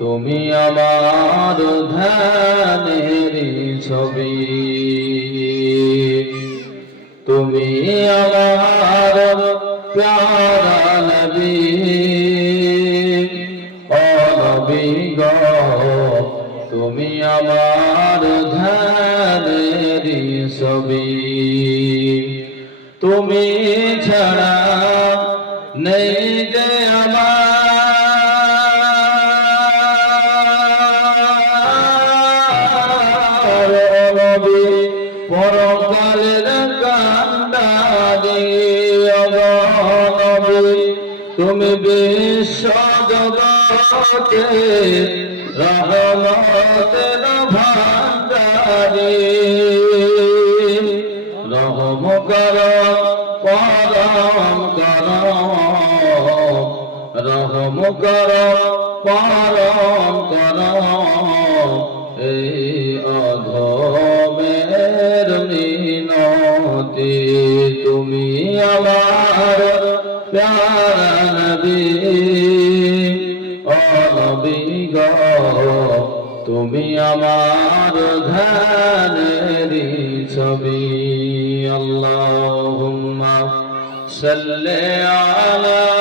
তুমি আমার ধ্যানের ছবি, তুমি আমার প্যারা নবী, ও নবী গো তুমি আমার ধ্যানের ছবি। তুমি ছাড়া নেই যে আমার নবী, পরকালের কান্ডারি নবী, তুমি বিশ্ব জগতে রহমতের ভান্ডারি। রহম কর পরম কর, রহম কর পরম কর, এই অধমের মিনতি। তুমি আমার প্যারা নবী, ও নবী গো তুমি আমার ধ্যানের ছবি। আল্লাহুম্মা সাল্লি আলা